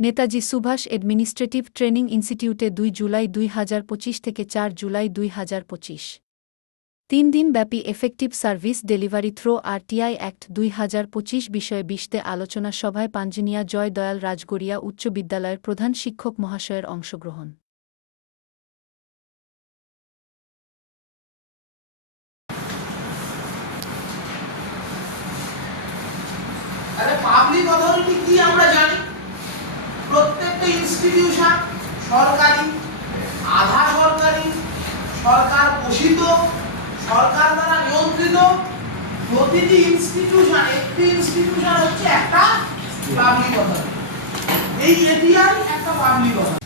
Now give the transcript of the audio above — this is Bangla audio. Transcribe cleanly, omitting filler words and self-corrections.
নেতাজি সুভাষ অ্যাডমিনিস্ট্রেটিভ ট্রেনিং ইনস্টিটিউটে ২ জুলাই ২০২৫ থেকে ৪ জুলাই ২০২৫। ৩ দিনব্যাপী effective service delivery through RTI act ২০২৫ বিষয়ে ২০তে আলোচনা সভায় পাঞ্জিনিয়া জয় দয়াল রাজগড়িয়া উচ্চ বিদ্যালয়ের প্রধান শিক্ষক মহাশয়ের অংশগ্রহণ। পাবলিক অথরিটি কি আমরা জানি? প্রত্যেকটা ইনস্টিটিউশন সরকারি, আধা সরকারি, সরকার পোষিত, সরকার দ্বারা নিয়ন্ত্রিত। প্রতিটি ইনস্টিটিউশন, একটি ইনস্টিটিউশন হচ্ছে একটা পাবলিক অথরিটি। এই এটিআই একটা পাবলিক অথরিটি।